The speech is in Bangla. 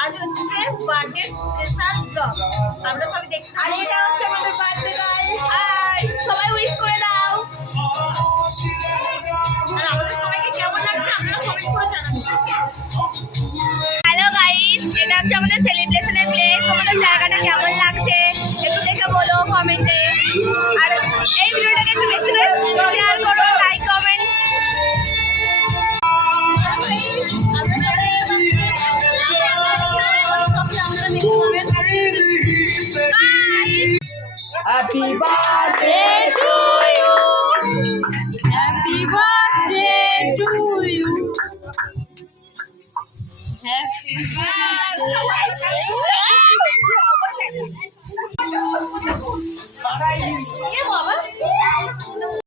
আজ হচ্ছে বার্থডে স্পেশাল ব্লগ। আমরা সবাই দেখতে, আর এটা হচ্ছে আমাদের বার্থডে গার্ল। হাই, সবাই উইশ করে দাও। আর আমাদের সবাইকে কেমন লাগছে আপনারা কমেন্ট করে জানাবেন। হ্যালো গাইস, এটা হচ্ছে আমাদের